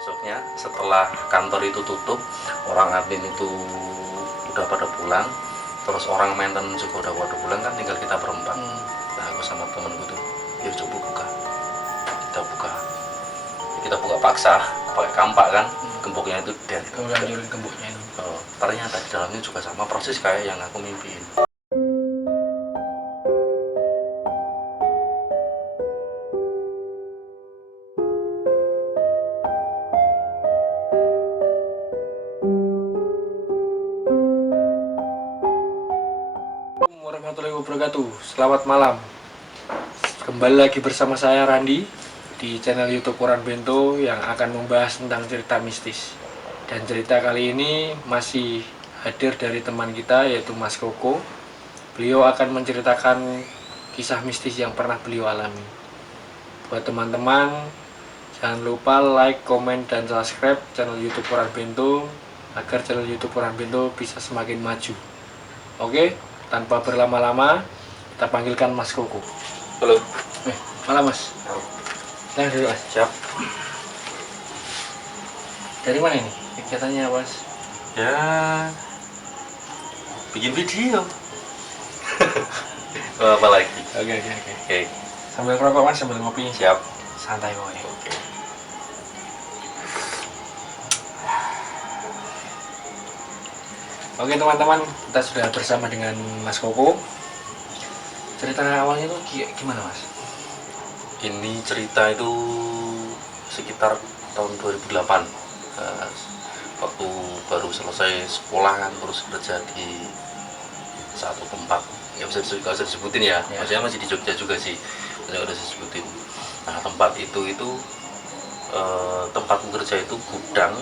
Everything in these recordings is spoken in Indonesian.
Besoknya setelah kantor itu tutup, orang admin itu udah pada pulang, terus orang maintenance juga udah pada pulang, kan tinggal kita berempat. Nah, aku sama temenku tuh, yuk coba buka. Kita buka paksa pakai kampak kan, gemboknya itu dari lanjutin gemboknya itu. Ternyata di dalamnya juga sama proses kayak yang aku mimpiin. Warahmatullahi wabarakatuh. Selamat malam. Kembali lagi bersama saya Randi di channel YouTube Koran Bento yang akan membahas tentang cerita mistis. Dan cerita kali ini masih hadir dari teman kita yaitu Mas Koko. Beliau akan menceritakan kisah mistis yang pernah beliau alami. Buat teman-teman, jangan lupa like, komen, dan subscribe channel YouTube Koran Bento agar channel YouTube Koran Bento bisa semakin maju. Oke, tanpa berlama-lama kita panggilkan Mas Koko. Halo. Malam Mas. Nah dulu Mas. Siap. Dari mana ini? Kegiatannya Mas? Ya, bikin video. Apa lagi? Oke. Sambil ngerokok Mas, sambil ngopi. Siap. Santai pokoknya. Oke. Oke teman-teman, kita sudah bersama dengan Mas Koko. Cerita awalnya itu gimana Mas? Ini cerita itu sekitar tahun 2008. Waktu baru selesai sekolah kan, terus kerja di satu tempat. Nggak usah disebutin ya. Maksudnya masih di Jogja juga sih. Maksudnya udah disebutin. Nah, tempat itu tempat kerja itu gudang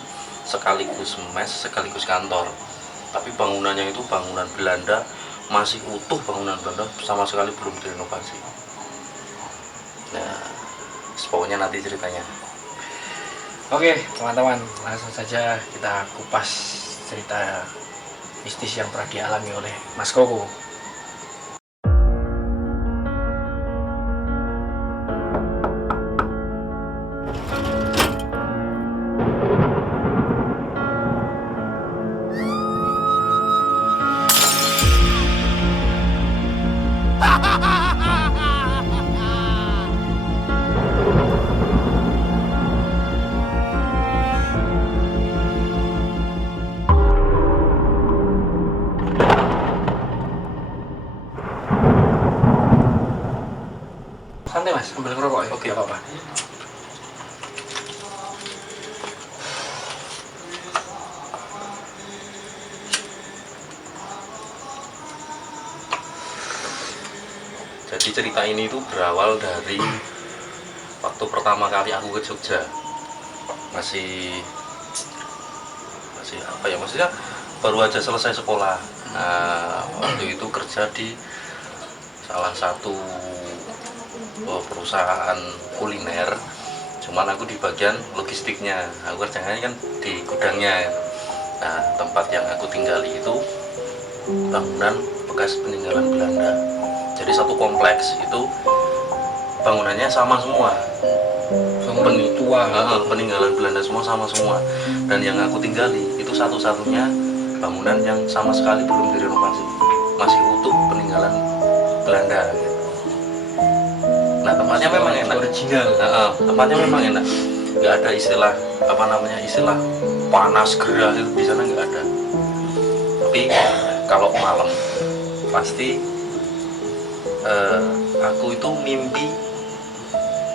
sekaligus mes sekaligus kantor. Tapi bangunannya itu bangunan Belanda, masih utuh bangunan Belanda, sama sekali belum direnovasi. Nah, pokoknya nanti ceritanya. Oke teman-teman, langsung saja kita kupas cerita mistis yang pernah dialami oleh Mas Koko. Santai Mas, sambil ngerokok ya? Oke. Apa-apa. Jadi cerita ini itu berawal dari waktu pertama kali aku ke Jogja. Masih apa ya, maksudnya baru aja selesai sekolah. Nah, waktu itu kerja di salah satu perusahaan kuliner, cuman aku di bagian logistiknya. Aku kerjanya kan di gudangnya. Nah, tempat yang aku tinggali itu bangunan bekas peninggalan Belanda. Jadi satu kompleks itu bangunannya sama semua, peninggalan Belanda sama semua. Dan yang aku tinggali itu satu-satunya bangunan yang sama sekali belum direnovasi, masih utuh peninggalan Belanda gitu. Nah, tempatnya memang enak, original. Tempatnya memang enak, nggak ada istilah istilah panas gerah itu di sana nggak ada. Tapi kalau malam pasti aku itu mimpi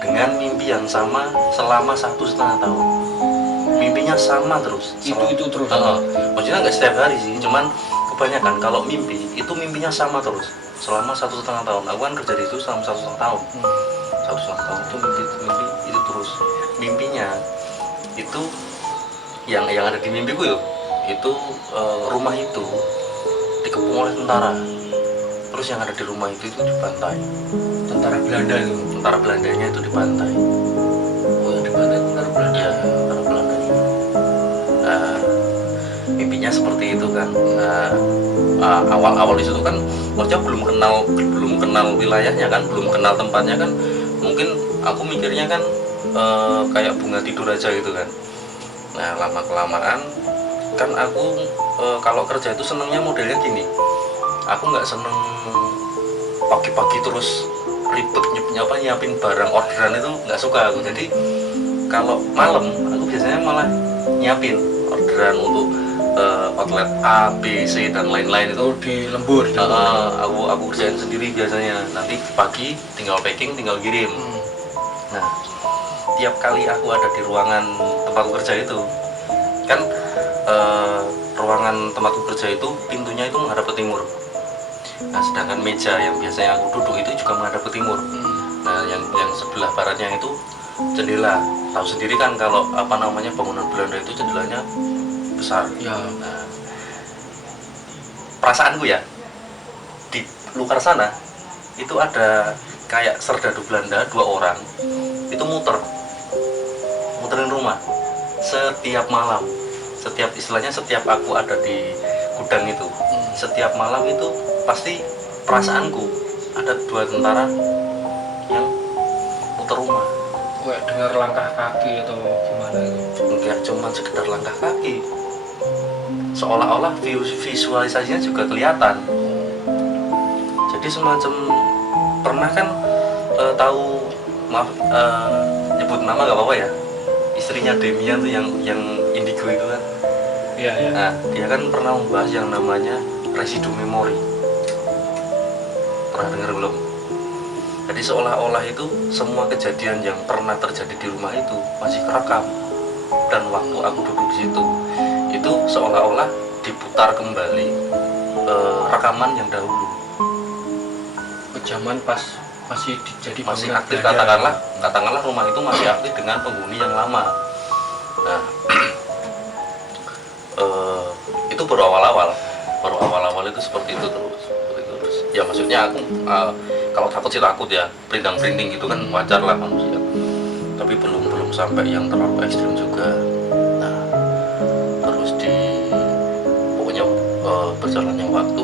dengan mimpi yang sama selama 1,5 tahun. Mimpinya sama terus. Itu terus. Maksudnya nggak setiap hari sih, cuman kebanyakan kalau mimpi itu mimpinya sama terus selama 1,5 tahun. Aku kan kerja di itu selama 1,5 tahun. 1,5 tahun itu mimpi itu terus. Mimpinya itu yang ada di mimpiku itu rumah itu dikepung oleh tentara. Terus yang ada di rumah itu dibantai. Tentara Belanda itu. Tentara Belandanya itu dibantai. Oh, yang dibantai tentara Belanda. Iya, tentara Belanda. Mimpi mimpinya seperti itu kan. Nah, awal-awal di situ kan maksudnya belum kenal wilayahnya kan, belum kenal tempatnya kan, mungkin aku mikirnya kan kayak bunga tidur aja gitu kan. Nah, lama kelamaan kan aku kalau kerja itu senengnya modelnya gini, aku nggak seneng pagi-pagi terus ribet nyiapin barang orderan, itu nggak suka aku. Jadi kalau malam aku biasanya malah nyiapin orderan untuk outlet A, B, C dan lain-lain itu di lembur. aku kerjain sendiri biasanya. Nanti pagi tinggal packing, tinggal kirim. Nah, tiap kali aku ada di ruangan tempatku kerja itu kan, ruangan tempatku kerja itu pintunya itu menghadap ke timur. Nah, sedangkan meja yang biasanya aku duduk itu juga menghadap ke timur. Nah, yang sebelah baratnya itu jendela. Tahu sendiri kan kalau bangunan Belanda itu jendelanya besar. Ya. Nah, perasaanku ya, di luar sana itu ada kayak serdadu Belanda 2 orang itu muterin rumah setiap malam. Setiap aku ada di gudang itu, setiap malam itu pasti perasaanku ada 2 tentara yang muter rumah. Kayak dengar langkah kaki atau gimana itu? Enggak cuma sekedar langkah kaki, seolah-olah visualisasinya juga kelihatan. Jadi semacam, pernah kan tahu, maaf nyebut nama gak apa-apa ya, istrinya Demian tuh yang indigo itu kan. Iya. Nah, dia kan pernah membahas yang namanya residu memori. Pernah dengar belum? Jadi seolah-olah itu semua kejadian yang pernah terjadi di rumah itu masih kerekam. Dan waktu aku duduk di situ, itu seolah-olah diputar kembali rekaman yang dahulu. Zaman pas masih jadi Masih bangunan aktif, Belanda. katakanlah rumah itu masih aktif dengan penghuni yang lama. Nah, itu baru awal-awal itu seperti itu terus. Ya maksudnya aku kalau takut sih takut ya, perindang-perinding gitu kan wajar lah manusia. Tapi belum sampai yang terlalu ekstrim juga. Nah, terus pokoknya berjalannya waktu,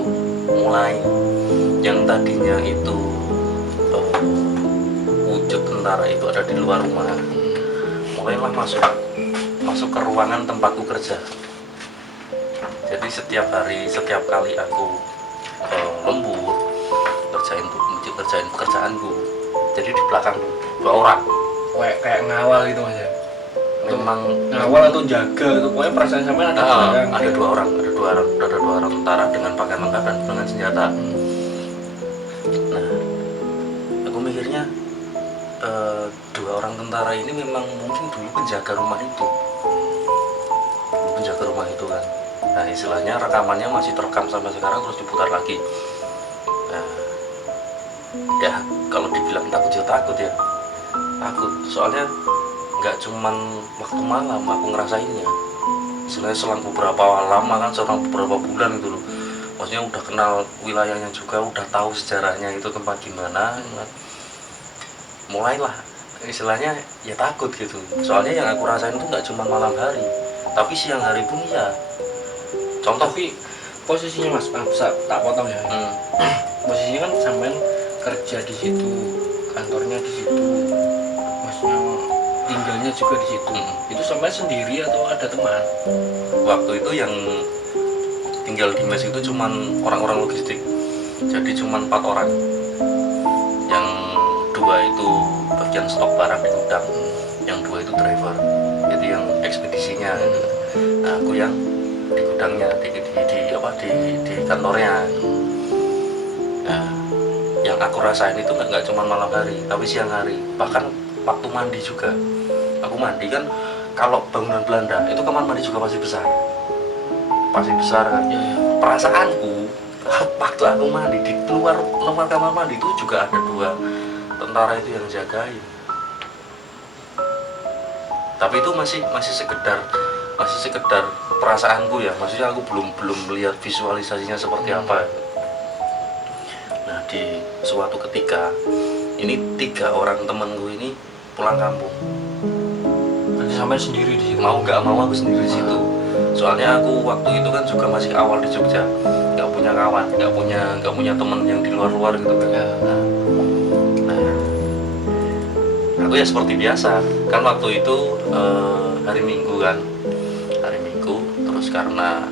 mulai yang tadinya itu wujud tentara itu ada di luar rumah, mulailah masuk ke ruangan tempatku kerja. Jadi setiap kali aku lembur kerjain pekerjaanku, jadi di belakang 2 orang. Kayak ngawal gitu Mas ya? Memang Ngawal atau jaga itu, pokoknya perasaan sampai ada 2 orang tentara dengan pakaian lengkap dan dengan senjata. Nah, aku mikirnya 2 orang tentara ini memang mungkin dulu penjaga rumah itu kan. Nah, istilahnya rekamannya masih terekam sampai sekarang, terus diputar lagi. Nah, ya kalau dibilang takut ya takut, soalnya nggak cuman waktu malam aku ngerasainnya, sebenarnya selang beberapa bulan itu loh. Maksudnya udah kenal wilayahnya juga, udah tahu sejarahnya itu tempat gimana. Mulailah istilahnya ya takut gitu. Soalnya yang aku rasain itu nggak cuma malam hari, tapi siang hari pun ya. Contoh, Tapi posisinya Mas, bisa tak potong ya. Posisinya kan sampean kerja di situ, kantornya di situ, maksudnya tinggalnya juga di situ. Itu sampean sendiri atau ada teman? Waktu itu yang tinggal di mes itu cuman orang-orang logistik. Jadi cuman 4 orang. Yang 2 itu bagian stok barang di gudang, yang 2 itu driver, jadi yang ekspedisinya. Nah, aku yang di gudangnya, di kantornya. Nah, yang aku rasain itu nggak cuma malam hari, tapi siang hari, bahkan waktu mandi juga. Aku mandi kan, kalau bangunan Belanda itu kamar mandi juga pasti besar kan. Perasaanku waktu aku mandi di luar kamar mandi itu juga ada 2 tentara itu yang jagain. Tapi itu masih sekedar perasaanku ya, maksudnya aku belum melihat visualisasinya seperti apa. Nah, di suatu ketika ini 3 orang temanku ini pulang kampung. Nanti sampai sendiri di situ. Mau nggak mau aku sendiri di situ. soalnya aku waktu itu kan juga masih awal di Jogja, nggak punya kawan, nggak punya temen yang di luar gitu kan. Ya. Nah, aku ya seperti biasa kan waktu itu hari Minggu kan, hari Minggu, terus karena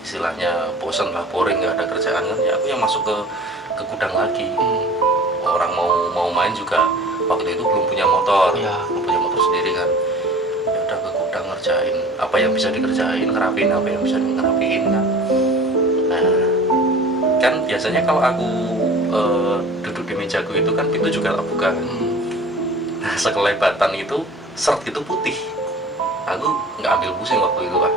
istilahnya bosan lah, boring, nggak ada kerjaan kan, ya aku yang masuk ke gudang lagi. Orang mau main juga waktu itu belum punya motor, belum punya motor sendiri kan, ya udah ke gudang ngerjain apa yang bisa dikerjain, ngerapiin apa yang bisa ngerapiin kan. Nah kan biasanya kalau aku duduk di mejaku itu kan pintu juga tak buka kan. Nah sekelebatan itu shirt itu putih, aku nggak ambil pusing waktu itu lah,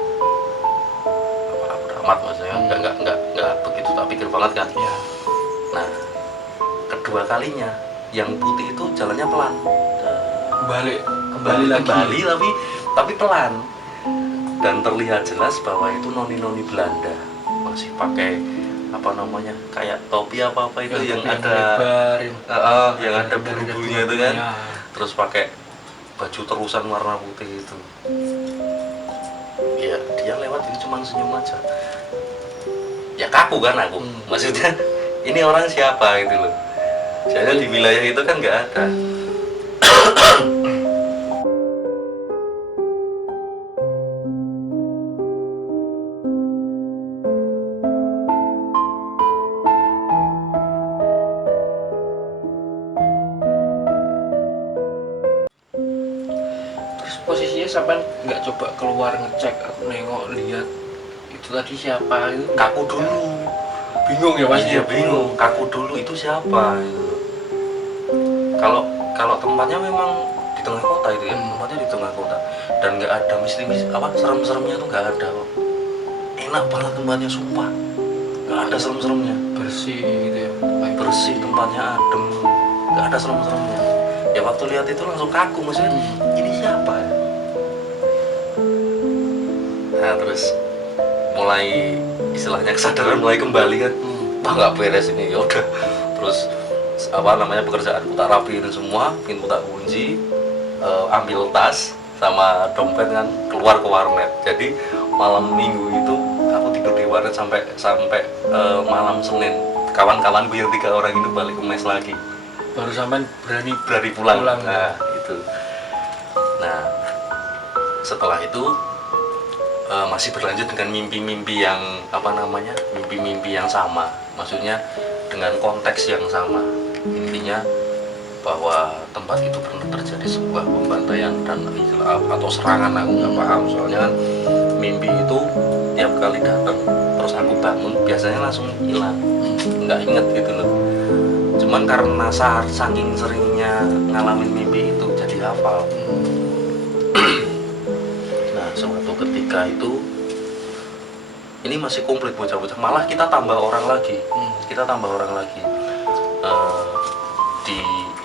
udah amat maksudnya, nggak begitu tak pikir banget kan. Nah kedua kalinya yang putih itu jalannya pelan, kembali lagi tapi pelan, dan terlihat jelas bahwa itu noni Belanda, masih pakai apa namanya kayak topi apa itu yang ada yang ada bulu-bulunya itu kan, terus pakai baju terusan warna putih itu. Ya dia lewat ini cuma senyum aja, ya kaku kan aku, maksudnya ini orang siapa gitu loh. Soalnya di wilayah itu kan nggak ada. Terus posisinya sampai nggak coba keluar ngecek atau nengok lihat itu tadi siapa itu? Kaku dulu. Bingung ya pasti. Iya bingung. Kaku dulu itu siapa? Gitu. Kalau tempatnya memang di tengah kota itu ya, tempatnya di tengah kota, dan nggak ada misteri apa serem-seremnya tuh nggak ada kok. Enak banget tempatnya, sumpah. Nggak ada serem-seremnya. Bersih gitu ya. Bersih, tempatnya adem, nggak ada serem-seremnya. Ya waktu lihat itu langsung kaku, maksudnya ini siapa ya? Nah terus mulai istilahnya kesadaran mulai kembali kan, wah nggak beres ini, ya udah. Terus apa namanya pekerjaan tak rapiin semua, pintu tak kunci, ambil tas sama dompet kan, keluar ke warnet. Jadi malam Minggu itu aku tidur di warnet sampai malam Senin. Kawan-kawanku yang 3 orang itu balik ke mes lagi. Baru sampai berani pulang. Nah itu. Nah setelah itu masih berlanjut dengan mimpi-mimpi yang apa namanya, mimpi-mimpi yang sama, maksudnya dengan konteks yang sama. Intinya bahwa tempat itu pernah terjadi sebuah pembantaian dan atau serangan, aku nggak paham soalnya kan mimpi itu tiap kali datang terus aku bangun biasanya langsung hilang, nggak inget gitu loh. Cuman karena saking seringnya ngalamin mimpi itu jadi hafal. Nah suatu ketika itu ini masih komplit bocah-bocah, malah kita tambah orang lagi.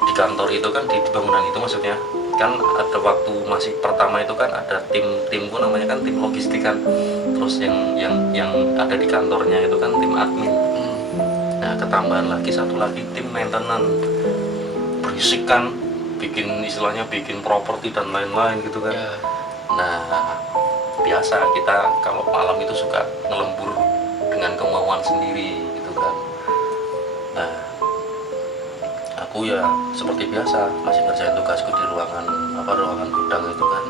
Di kantor itu kan, di bangunan itu maksudnya kan ada waktu masih pertama itu kan ada timku namanya kan tim logistik kan, terus yang ada di kantornya itu kan tim admin. Nah ketambahan lagi satu lagi tim maintenance, berisik kan, bikin istilahnya bikin properti dan lain-lain gitu kan. Nah biasa kita kalau malam itu suka ngelembur dengan kemauan sendiri gitu kan. Nah aku ya seperti biasa masih ngerjain tugasku di ruangan gudang itu kan.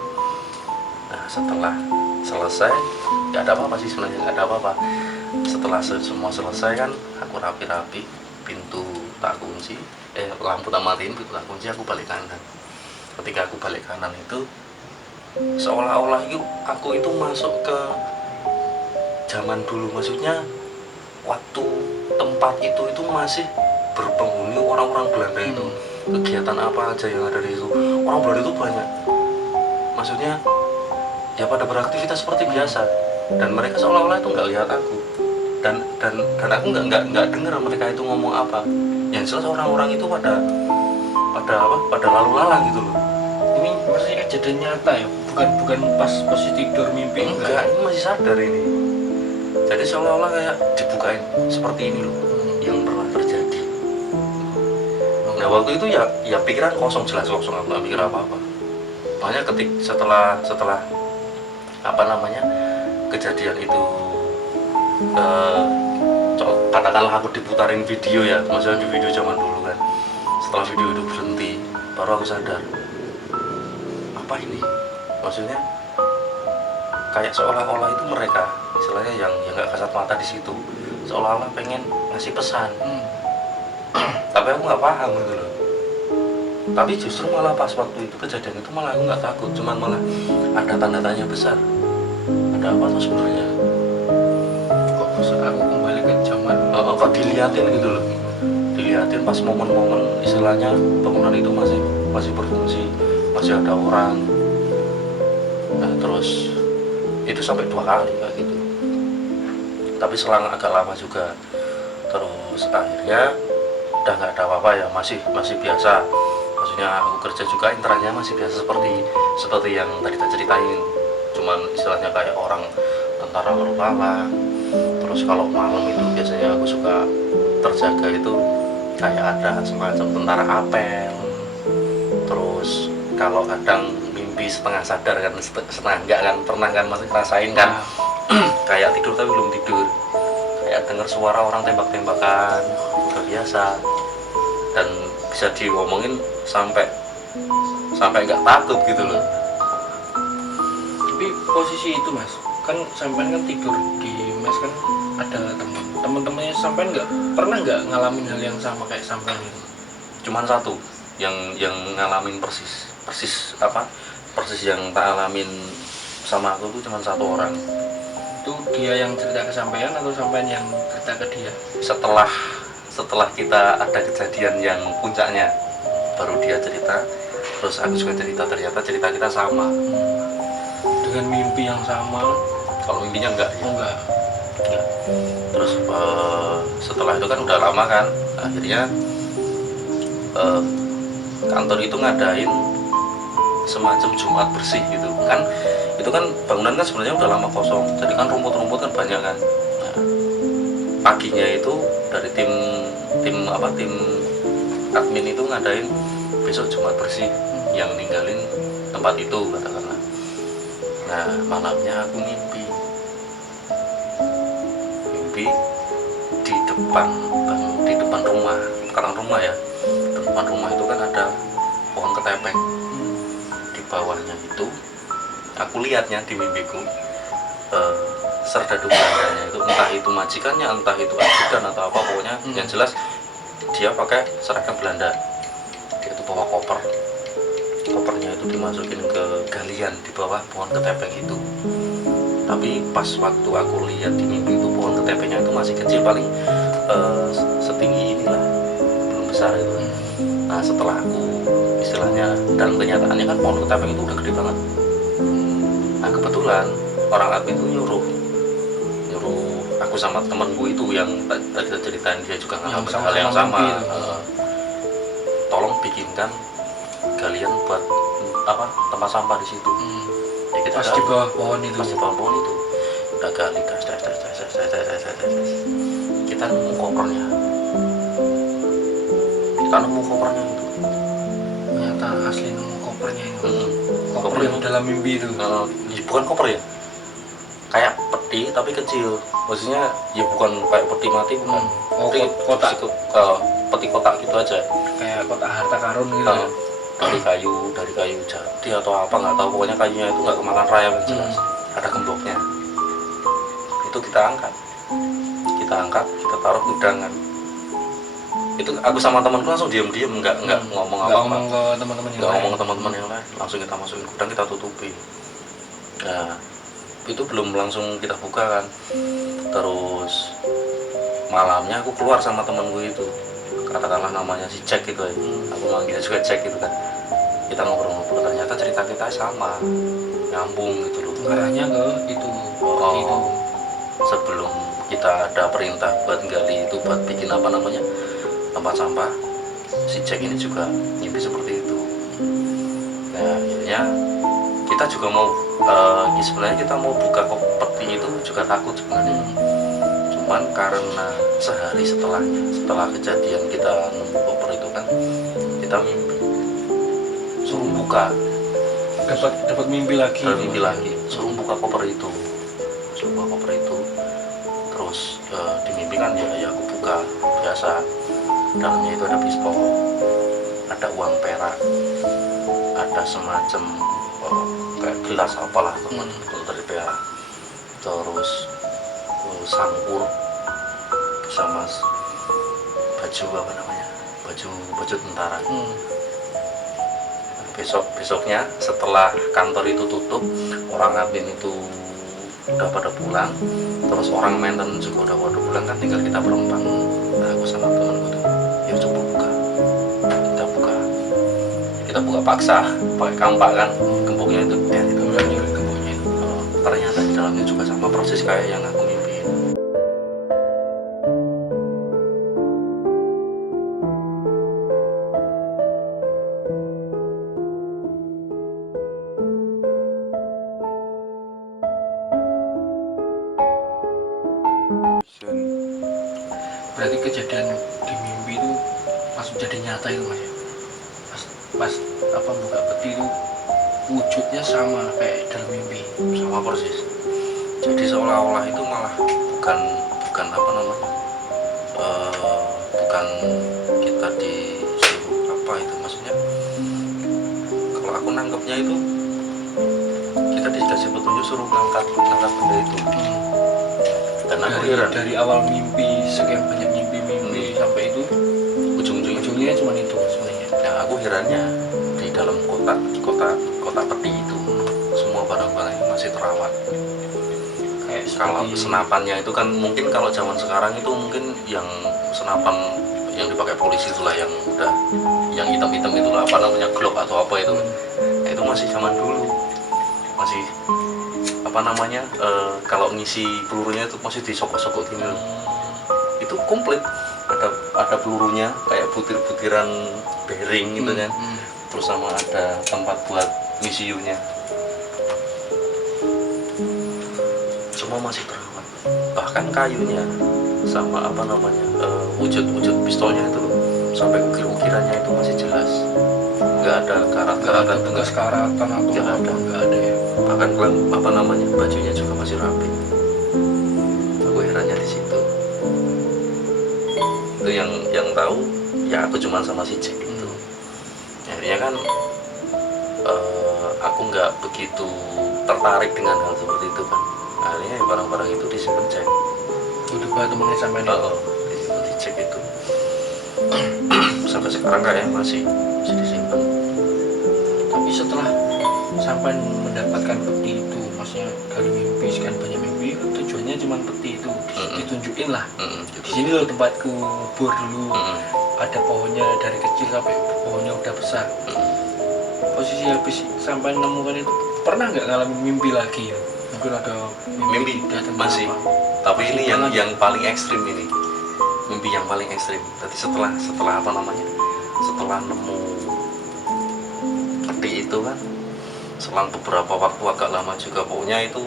Nah setelah selesai nggak ada apa-apa sih sebenarnya, nggak ada apa-apa. Setelah semua selesai kan aku rapi-rapi, pintu tak kunci, lampu tak matiin, pintu tak kunci, aku balik kanan. Ketika aku balik kanan itu seolah-olah aku itu masuk ke zaman dulu, maksudnya waktu tempat itu masih berpenghuni orang-orang Belanda itu. Kegiatan apa aja yang ada di situ, orang Belanda itu banyak, maksudnya ya pada beraktivitas seperti biasa, dan mereka seolah-olah itu nggak lihat aku, dan aku nggak dengar mereka itu ngomong apa. Yang jelas orang-orang itu pada lalu lalang gitu loh. Ini maksudnya kejadian nyata ya, bukan pas posisi tidur mimpi. Enggak, ini masih sadar ini. Jadi seolah-olah kayak dibukain seperti ini loh, yang pernah terjadi. Nah waktu itu ya pikiran kosong, jelas kosong, aku nggak mikir apa-apa. Makanya setelah apa namanya kejadian itu katakanlah aku diputarin video ya, maksudnya di video zaman dulu kan, setelah video itu berhenti baru aku sadar apa ini, maksudnya kayak seolah-olah itu mereka istilahnya yang nggak kasat mata di situ, seolah-olah pengen ngasih pesan, tapi aku nggak paham gitu loh. Tapi justru malah pas waktu itu kejadian itu malah aku nggak takut, cuman malah ada tanda tanya besar, ada apa tuh sebenarnya, Kok bisa aku kembali ke zaman kok diliatin gitu loh, diliatin pas momen-momen istilahnya bangunan itu masih berfungsi, masih ada orang. Nah terus itu sampai 2 kali kayak gitu, tapi selang agak lama juga. Terus akhirnya udah nggak ada apa-apa ya, masih biasa, maksudnya aku kerja juga interaksinya masih biasa seperti yang tadi kita ceritain, cuman istilahnya kayak orang tentara lalu lalang. Terus kalau malam itu biasanya aku suka terjaga itu kayak ada semacam tentara apel. Terus kalau kadang mimpi setengah sadar kan, setengah enggak kan, pernah kan masih ngerasain kan, kayak tidur tapi belum tidur, kayak dengar suara orang tembak-tembakan, udah biasa, dan bisa diomongin sampai nggak takut gitu loh. Tapi posisi itu mas, kan sampean kan tidur di mes kan ada teman-temannya sampean pernah nggak ngalamin hal yang sama kayak sampean itu? Cuman satu yang ngalamin persis yang tak alamin sama aku tuh cuman 1 orang. Itu dia yang cerita ke sampean atau sampean yang cerita ke dia? Setelah kita ada kejadian yang puncaknya baru dia cerita, terus aku juga cerita, ternyata cerita kita sama. Dengan mimpi yang sama? Kalau mimpinya enggak ya. Enggak. Terus setelah itu kan udah lama kan, akhirnya kantor itu ngadain semacam Jumat bersih gitu kan. Itu kan bangunan kan sebenarnya udah lama kosong, jadi kan rumput-rumput kan banyak kan. Nah, paginya itu dari tim admin itu ngadain besok Jumat bersih yang ninggalin tempat itu katakanlah. Nah malamnya aku mimpi di depan rumah, sekarang rumah ya, di depan rumah itu kan ada pohon ketepeng. Di bawahnya itu aku lihatnya di mimpiku serdadu Belandanya itu, entah itu majikannya, entah itu ajudan atau apa, pokoknya yang jelas dia pakai seragam Belanda. Dia itu bawa kopernya itu dimasukin ke galian di bawah pohon ketepeng itu. Tapi pas waktu aku lihat di mimpi itu pohon ketepengnya itu masih kecil, paling setinggi inilah, belum besar itu. Nah setelah aku istilahnya, dalam kenyataannya kan pohon ketepeng itu udah gede banget. Nah kebetulan orang admin itu nyuruh aku sama temanku itu yang tadi kita ceritain, dia juga ngalamin hal yang sama. Tolong bikinkan galian buat tempat sampah di situ. Ya, kita pas di bawah pohon itu. Udah gali tes. Kita nemu kopernya. Itu. Ternyata asli nemu kopernya itu. Koper yang dalam mimpi itu. Bukan koper ya. Kayak peti tapi kecil. Maksudnya ya bukan kayak peti mati, bukan. Kotak. Peti kotak gitu aja. Kayak kotak harta karun gitu. Dari kayu jati atau apa nggak tahu, pokoknya kayunya itu nggak kemakan raya yang jelas. Ada gemboknya. Itu kita angkat, kita taruh gudangan. Itu aku sama temanku langsung diam-diam, nggak ngomong apa-apa. Ngomong ke teman-teman yang lain. Ngomong ke teman-teman yang lain, langsung kita masukin gudang, kita tutupi. Nah itu belum langsung kita buka kan. Terus malamnya aku keluar sama temanku itu, katakanlah namanya si Jack gitu ya, aku manggilnya juga Jack gitu kan. Kita ngobrol-ngobrol, ternyata cerita kita sama, nyambung gitu loh. Arahnya ke itu. Itu. Sebelum kita ada perintah buat gali itu, buat bikin tempat sampah, si Jack ini juga mimpi seperti itu. Nah akhirnya kita juga mau sebenarnya kita mau buka peti itu juga takut sebenarnya. Cuman karena sehari setelah kejadian kita nemu koper itu kan, kita mimpi suruh buka, dapat mimpi lagi, suruh buka koper itu, terus di mimpi kan ya aku buka biasa, dalamnya itu ada pistol, ada uang perak, ada semacam kayak gelas apalah teman dari perak, terus sangkur sama baju apa namanya, baju tentara. Besoknya setelah kantor itu tutup, orang admin itu udah pada pulang, terus orang maintenance juga udah pada pulang, kan tinggal kita berempat. Nah, aku sama temanku tuh, ya coba kita buka paksa pakai kampak kan, gemboknya itu gemboknya itu. Ternyata di dalamnya juga sama proses kayak yang aku mimpiin. Berarti kejadian di mimpi itu langsung jadi nyata itu mas ya? Pas apa buka peti itu wujudnya sama kayak dalam mimpi, Sama persis. Jadi seolah-olah itu malah bukan apa namanya, bukan kita disuruh apa itu, maksudnya kalau aku nangkepnya itu kita dikasih petunjuk suruh ngangkat benda itu. Dan aku heran dari awal mimpi, sekian banyak mimpi sampai itu ujungnya cuma itu sebenarnya. Yang aku herannya di dalam kotak peti itu semua barang-barang masih terawat. Kayak Kalau senapannya itu kan mungkin kalau zaman sekarang itu mungkin yang senapan yang dipakai polisi itulah yang udah yang hitam-hitam itulah, apa namanya, Glock atau apa itu. Nah, itu masih zaman dulu, masih apa namanya, kalau ngisi pelurunya itu masih disokok-sokok gini loh. Itu komplit, ada pelurunya kayak butir-butiran bearing gitu kan. Terus sama ada tempat buat misiunya, semua masih terawat. Bahkan kayunya sama apa namanya, wujud pistolnya itu loh, sampai ukir-ukirannya itu masih jelas, nggak ada karat-karatan, bekas karatan atau apa, nggak ada ya. Bahkan apa namanya, bajunya juga masih rapi. Aku herannya di situ. Itu yang tahu ya aku cuma sama si Jack itu. Akhirnya kan aku nggak begitu tertarik dengan hal seperti itu kan. Akhirnya ya barang-barang itu disimpan Jack. Udah temennya sampai dicek itu. Sampai sekarang kayaknya masih disimpan. Tapi setelah sampai mendapatkan peti itu, maksudnya kali mimpi sekian banyak mimpi, tujuannya cuma peti itu ditunjukin lah. Di sini loh tempatku ngubur dulu. Ada pohonnya dari kecil sampai pohonnya udah besar. Posisi habis sampai nemukan itu, pernah nggak ngalamin mimpi lagi? Mungkin ada mimpi masih apa? Tapi ini yang paling ekstrim ini, mimpi yang paling ekstrim. Tadi setelah apa namanya, setelah nemu peti itu kan, selang beberapa waktu agak lama juga, pokoknya itu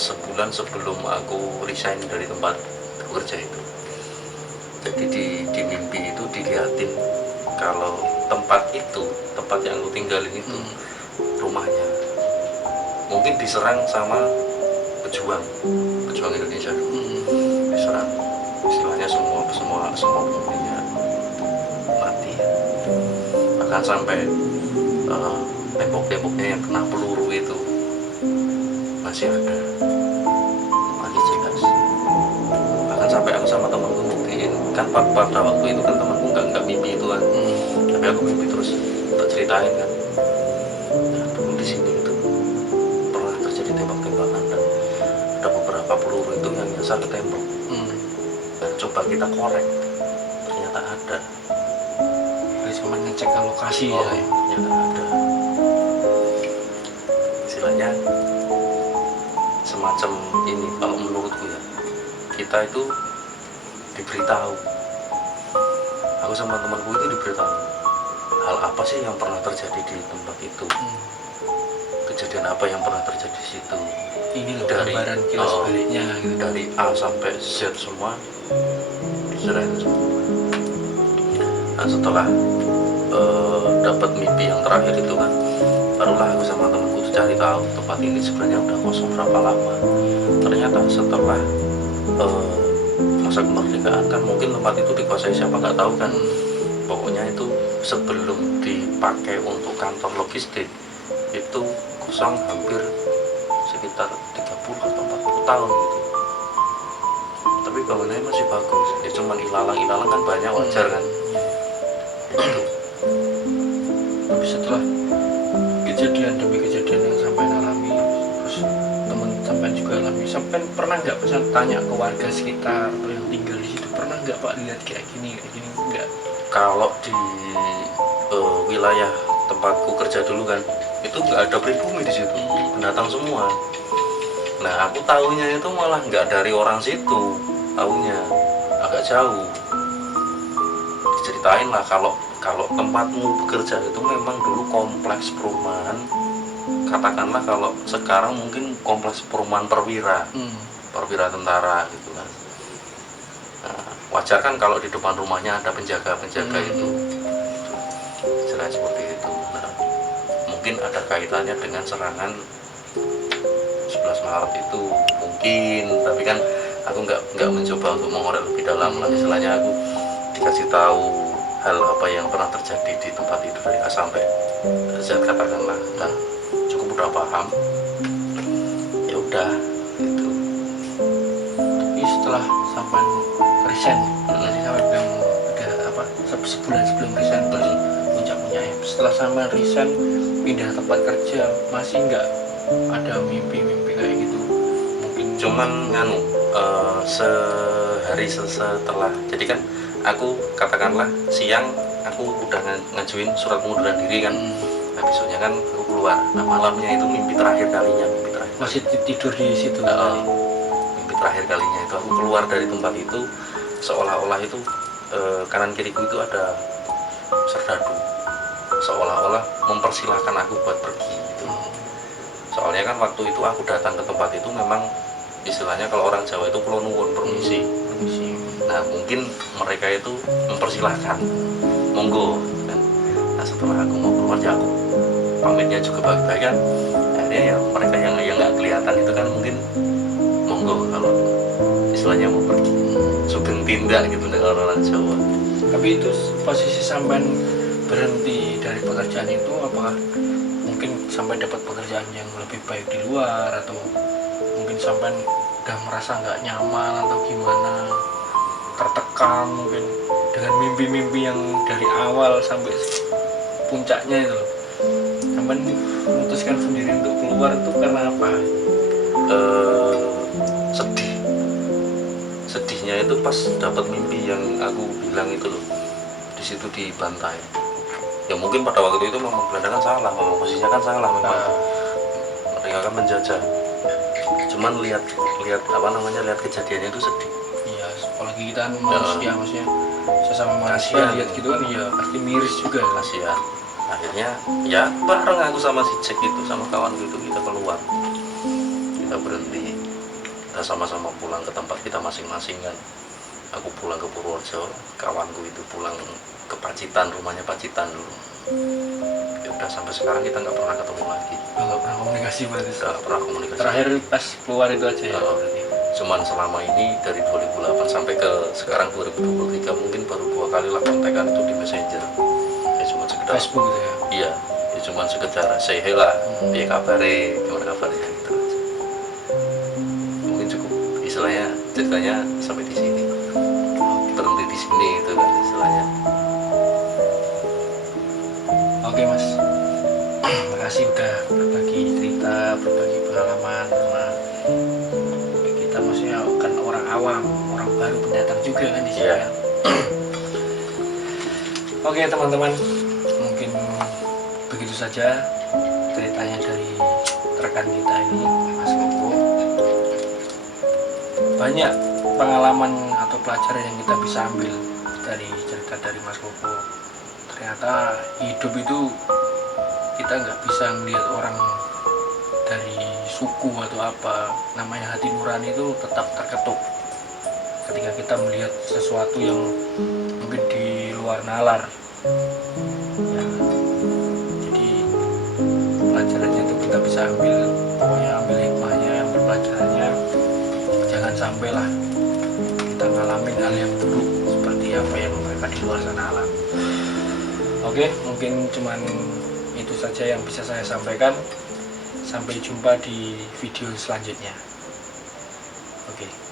sebulan sebelum aku resign dari tempat bekerja itu. Jadi di mimpi itu dilihatin kalau tempat yang aku tinggalin itu rumahnya mungkin diserang sama pejuang Indonesia dulu. Diserang, istilahnya semua penghuninya mati ya. Bahkan sampai tembok-temboknya yang kena peluru itu masih ada, masih jelas. Bahkan sampai aku sama temanku buktiin kan, pada waktu itu kan temanku nggak mimpi itu kan, tapi aku mimpi terus tak ceritain kan. Nah, dulu di sini itu pernah terjadi tembak-tembakan dan ada beberapa peluru itu yang nyasar ke tembok. Dan coba kita korek, ternyata ada. Cuma ngecek ke lokasi ya. Ternyata ada. Istilahnya semacam ini kalau menurutku ya, kita itu diberitahu, aku sama temanku itu diberitahu hal apa sih yang pernah terjadi di tempat itu, kejadian apa yang pernah terjadi di situ. Ini loh dari gambaran kilas baliknya gitu. Dari A sampai Z semua diserahin semua. Nah setelah dapat mimpi yang terakhir itu kan, barulah aku sama temanku tuh cari tahu tempat ini sebenarnya udah kosong berapa lama. Ternyata setelah masa kemerdekaan kan mungkin tempat itu dikuasai siapa nggak tahu kan. Pokoknya itu sebelum dipakai untuk kantor logistik itu kosong hampir sekitar 30 atau 40 tahun gitu. Tapi bangunannya masih bagus, ya cuman ilalang kan banyak, wajar kan gitu. Tapi setelah kejadian demi kejadian yang sampai alami, terus teman sampai juga alami, sampai pernah nggak pesan tanya ke warga sekitar atau yang tinggal di situ, pernah nggak Pak lihat kayak gini nggak? Kalau di wilayah tempatku kerja dulu kan itu nggak ada pribumi di situ, pendatang semua. Nah aku tahunya itu malah nggak dari orang situ, tahunya agak jauh. Diceritain lah kalau tempatmu bekerja itu memang dulu kompleks perumahan, katakanlah kalau sekarang mungkin kompleks perumahan perwira tentara gitu kan. Nah, wajar kan kalau di depan rumahnya ada penjaga itu, jelas seperti itu. Nah, mungkin ada kaitannya dengan serangan 11 Maret itu mungkin, tapi kan aku nggak mencoba untuk mengorek lebih dalam lah. Istilahnya aku dikasih tahu hal apa yang pernah terjadi di tempat itu dari A sampai Z katakanlah, dan cukup udah paham, ya udah gitu. Tapi setelah sampai resign, tadi sampai bilang udah apa sebulan sebelum resign terus puncak-puncaknya, setelah sampai resign pindah tempat kerja, masih nggak ada mimpi-mimpi kayak gitu? Mungkin Cuman nganu sehari setelah, jadi kan aku katakanlah siang aku udah ngajuin surat pengunduran diri kan. Nah besoknya kan aku keluar. Nah malamnya itu mimpi terakhir kalinya masih tidur di situ. Mimpi terakhir kalinya itu aku keluar dari tempat itu, seolah-olah itu kanan kiriku itu ada serdadu, seolah-olah mempersilahkan aku buat pergi gitu. Soalnya kan waktu itu aku datang ke tempat itu memang istilahnya kalau orang Jawa itu pulau nuwun, permisi. Nah mungkin mereka itu mempersilahkan, monggo kan. Nah setelah aku mau keluar ya aku pamitnya juga baik-baik kan. Akhirnya ya mereka yang nggak kelihatan itu kan mungkin monggo kalau istilahnya mau pergi, sugeng tindak gitu dengan orang Jawa. Tapi itu posisi sampai berhenti dari pekerjaan itu, apakah mungkin sampai dapat pekerjaan yang lebih baik di luar, atau mungkin sampai udah merasa nggak nyaman atau gimana, tertekan mungkin dengan mimpi-mimpi yang dari awal sampai puncaknya itu, sampai memutuskan sendiri untuk keluar itu karena apa? Sedihnya itu pas dapat mimpi yang aku bilang itu loh, di situ dibantai. Ya mungkin pada waktu itu memang Belanda kan salah, memang posisinya kan salah memang. Mereka kan menjajah. Cuman lihat kejadiannya itu sedih. Iya, apalagi kita manusia, maksudnya sesama manusia lihat gitu kan, ya pasti miris juga. Kasihan. Akhirnya ya bareng aku sama si Jack itu, sama kawan itu kita keluar, kita berhenti, kita sama-sama pulang ke tempat kita masing-masing kan. Aku pulang ke Purworejo, kawanku itu pulang ke Pacitan, rumahnya Pacitan dulu. Ya udah sampai sekarang kita nggak pernah ketemu lagi. Nggak pernah komunikasi berarti? Nggak pernah komunikasi. Terakhir pas keluar itu aja ya? Berarti. Cuman selama ini dari 2008 sampai ke sekarang 2023 mungkin baru 2 kali lah kontekan itu di Messenger. Ya cuma sekedar Facebook gitu ya? Iya, ya cuma sekedar say hey lah, dia kabare, gimana kabarnya gitu aja. Mungkin cukup, istilahnya ceritanya sampai di sini, berhenti di sini itu kan istilahnya. Oke Mas, makasih udah berbagi cerita, berbagi pengalaman, karena kita maksudnya kan orang awam, orang baru pendatang juga kan di sini. Iya. Oke teman-teman, mungkin begitu saja ceritanya dari rekan kita ini, Mas Koko. Banyak pengalaman atau pelajaran yang kita bisa ambil dari cerita dari Mas Koko. Ternyata hidup itu kita nggak bisa melihat orang dari suku atau apa, namanya hati nurani itu tetap terketuk ketika kita melihat sesuatu yang mungkin di luar nalar ya. Jadi bisa pokoknya ambil hikmahnya, ambil pelajarannya. Jangan sampailah kita ngalamin hal yang buruk seperti apa yang mereka di luar sana alami. Oke, mungkin cuman itu saja yang bisa saya sampaikan. Sampai jumpa di video selanjutnya. Oke.